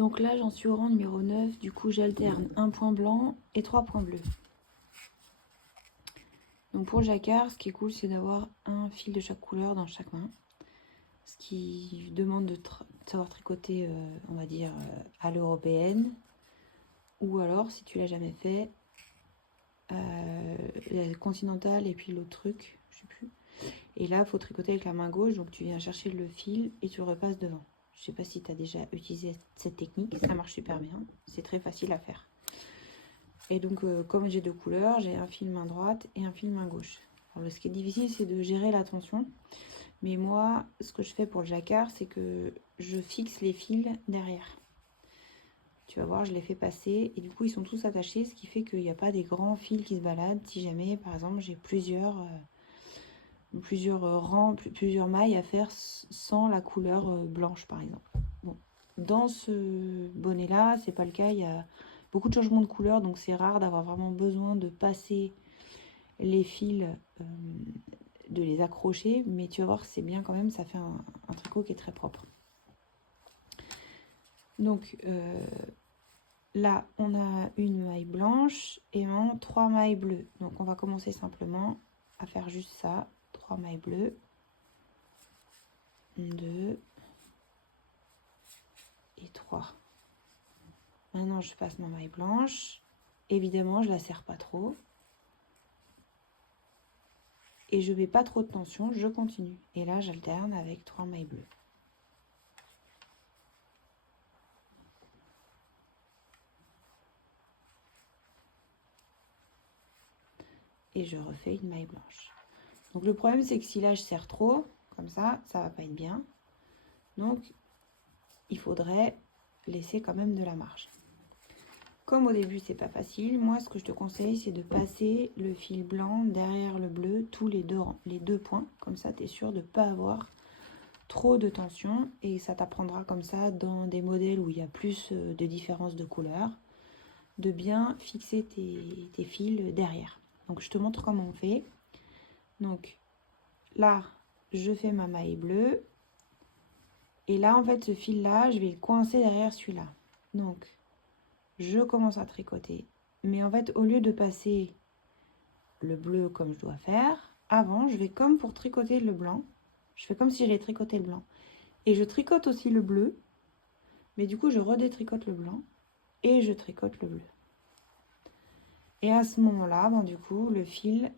Donc là, j'en suis au rang numéro 9. Du coup, j'alterne un point blanc et 3 points bleus. Donc pour le jacquard, ce qui est cool, c'est d'avoir un fil de chaque couleur dans chaque main. Ce qui demande de savoir tricoter, on va dire, à l'européenne. Ou alors, si tu l'as jamais fait, la continentale et puis l'autre truc, je sais plus. Et là, il faut tricoter avec la main gauche. Donc tu viens chercher le fil et tu le repasses devant. Je sais pas si tu as déjà utilisé cette technique. Ça marche super bien. C'est très facile à faire. Et donc, comme j'ai deux couleurs, j'ai un fil main droite et un fil main gauche. Alors, ce qui est difficile, c'est de gérer la tension. Mais moi, ce que je fais pour le jacquard, c'est que je fixe les fils derrière. Tu vas voir, je les fais passer. Et du coup, ils sont tous attachés, ce qui fait qu'il n'y a pas des grands fils qui se baladent. Si jamais, par exemple, j'ai plusieurs rangs, plusieurs mailles à faire sans la couleur blanche, par exemple. Bon. Dans ce bonnet-là, c'est pas le cas. Il y a beaucoup de changements de couleur, donc c'est rare d'avoir vraiment besoin de passer les fils, de les accrocher, mais tu vas voir, c'est bien quand même, ça fait un tricot qui est très propre. Donc là, on a une maille blanche et maintenant 3 mailles bleues. Donc on va commencer simplement à faire juste ça, 3 mailles bleues, 2 et 3. Maintenant, je passe ma maille blanche. Évidemment, je la serre pas trop. Et je mets pas trop de tension, je continue. Et là, j'alterne avec 3 mailles bleues. Et je refais une maille blanche. Donc le problème, c'est que si là, je serre trop, comme ça va pas être bien. Donc, il faudrait laisser quand même de la marge. Comme au début, c'est pas facile, moi, ce que je te conseille, c'est de passer le fil blanc derrière le bleu, tous les deux points. Comme ça, tu es sûr de ne pas avoir trop de tension. Et ça t'apprendra comme ça, dans des modèles où il y a plus de différence de couleurs, de bien fixer tes fils derrière. Donc, je te montre comment on fait. Donc, là, je fais ma maille bleue. Et là, en fait, ce fil-là, je vais le coincer derrière celui-là. Donc, je commence à tricoter. Mais en fait, au lieu de passer le bleu comme je dois faire, avant, je vais comme pour tricoter le blanc. Je fais comme si j'allais tricoter le blanc. Et je tricote aussi le bleu. Mais du coup, je redétricote le blanc. Et je tricote le bleu. Et à ce moment-là, bon, du coup, le fil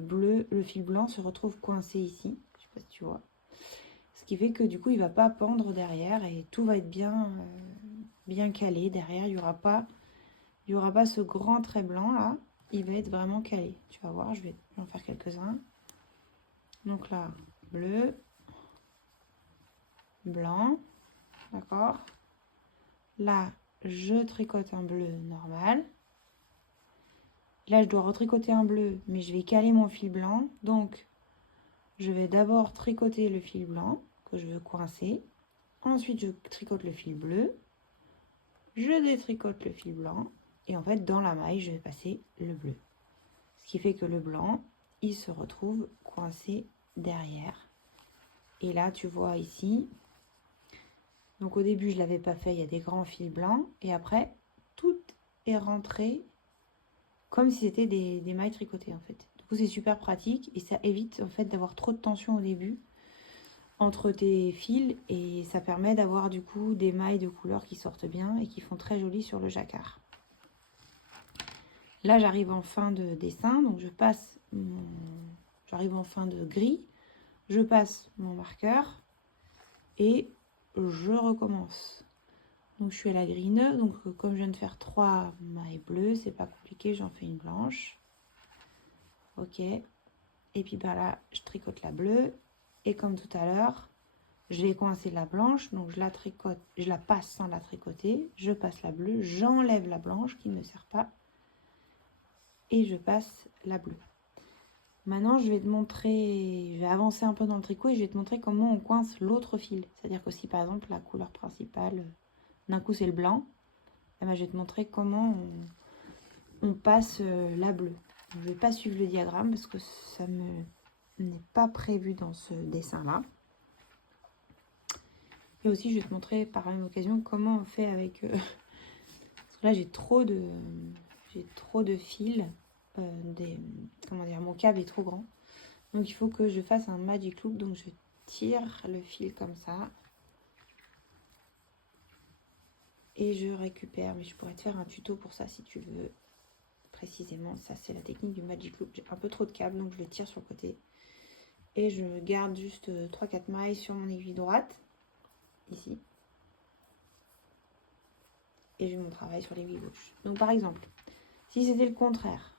bleu, le fil blanc se retrouve coincé ici. Je sais pas si tu vois. Ce qui fait que du coup, il ne va pas pendre derrière et tout va être bien, bien calé derrière. Il y aura pas ce grand trait blanc là. Il va être vraiment calé. Tu vas voir, je vais en faire quelques-uns. Donc là, bleu, blanc, d'accord. Là, je tricote un bleu normal. Là, je dois retricoter un bleu, mais je vais caler mon fil blanc. Donc, je vais d'abord tricoter le fil blanc que je veux coincer. Ensuite, je tricote le fil bleu. Je détricote le fil blanc. Et en fait, dans la maille, je vais passer le bleu. Ce qui fait que le blanc, il se retrouve coincé derrière. Et là, tu vois ici. Donc au début, je ne l'avais pas fait, il y a des grands fils blancs. Et après, tout est rentré comme si c'était des mailles tricotées en fait. Du coup, c'est super pratique et ça évite en fait d'avoir trop de tension au début entre tes fils. Et ça permet d'avoir du coup des mailles de couleurs qui sortent bien et qui font très joli sur le jacquard. Là, j'arrive en fin de dessin, donc j'arrive en fin de gris. Je passe mon marqueur et je recommence. Donc je suis à la grille 9, donc comme je viens de faire 3 mailles bleues, c'est pas compliqué, j'en fais une blanche. Ok. Et puis par là, je tricote la bleue. Et comme tout à l'heure, je vais coincer la blanche, donc je la tricote, je la passe sans la tricoter. Je passe la bleue, j'enlève la blanche qui ne me sert pas. Et je passe la bleue. Maintenant, je vais te montrer, je vais avancer un peu dans le tricot et je vais te montrer comment on coince l'autre fil. C'est-à-dire que si par exemple la couleur principale, d'un coup c'est le blanc, eh ben, je vais te montrer comment on passe la bleue. Donc, je ne vais pas suivre le diagramme parce que ça n'est pas prévu dans ce dessin-là. Et aussi, je vais te montrer par la même occasion comment on fait avec... Parce que là, j'ai trop de fils. Comment dire, mon câble est trop grand. Donc, il faut que je fasse un magic loop. Donc, je tire le fil comme ça. Et je récupère. Mais je pourrais te faire un tuto pour ça si tu veux. Précisément, ça, c'est la technique du magic loop. J'ai un peu trop de câble, donc je le tire sur le côté. Et je garde juste 3-4 mailles sur mon aiguille droite. Ici. Et je mon travail sur l'aiguille gauche. Donc par exemple, si c'était le contraire,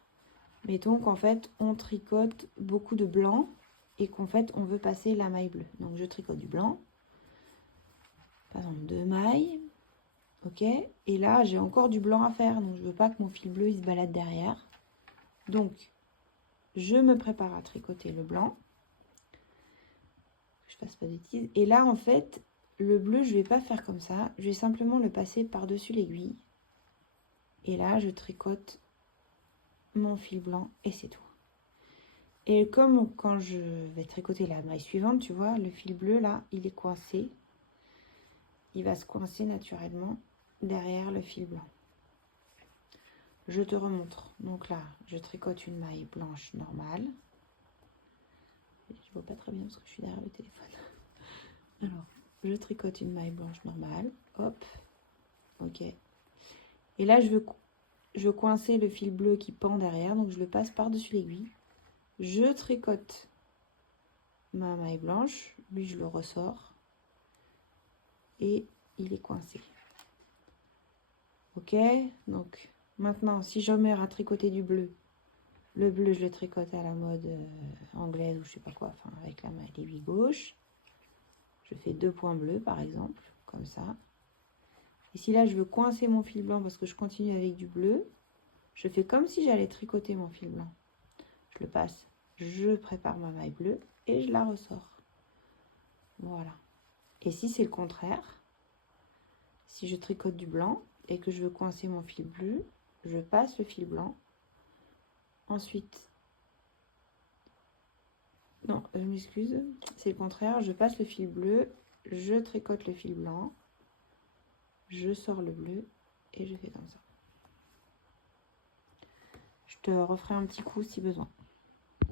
mettons qu'en fait on tricote beaucoup de blanc et qu'en fait on veut passer la maille bleue. Donc je tricote du blanc, par exemple 2 mailles, ok, et là j'ai encore du blanc à faire, donc je veux pas que mon fil bleu il se balade derrière. Donc je me prépare à tricoter le blanc, que je fasse pas de bêtises, et là en fait le bleu je vais pas faire comme ça, je vais simplement le passer par-dessus l'aiguille. Et là, je tricote mon fil blanc et c'est tout. Et comme quand je vais tricoter la maille suivante, tu vois, le fil bleu, là, il est coincé. Il va se coincer naturellement derrière le fil blanc. Je te remontre. Donc là, je tricote une maille blanche normale. Je ne vois pas très bien parce que je suis derrière le téléphone. Alors, je tricote une maille blanche normale. Hop. Ok. Et là, je veux coincer le fil bleu qui pend derrière. Donc, je le passe par-dessus l'aiguille. Je tricote ma maille blanche. Lui, je le ressors. Et il est coincé. Ok. Donc, maintenant, si je mets à tricoter du bleu, le bleu, je le tricote à la mode anglaise ou je sais pas quoi. Enfin, avec la maille aiguille gauche. Je fais 2 points bleus, par exemple. Comme ça. Et si là, je veux coincer mon fil blanc parce que je continue avec du bleu, je fais comme si j'allais tricoter mon fil blanc. Je le passe, je prépare ma maille bleue et je la ressors. Voilà. Et si c'est le contraire, si je tricote du blanc et que je veux coincer mon fil bleu, je passe le fil blanc. Ensuite, non, je m'excuse, c'est le contraire, je passe le fil bleu, je tricote le fil blanc, je sors le bleu et je fais comme ça. Je te referai un petit coup si besoin.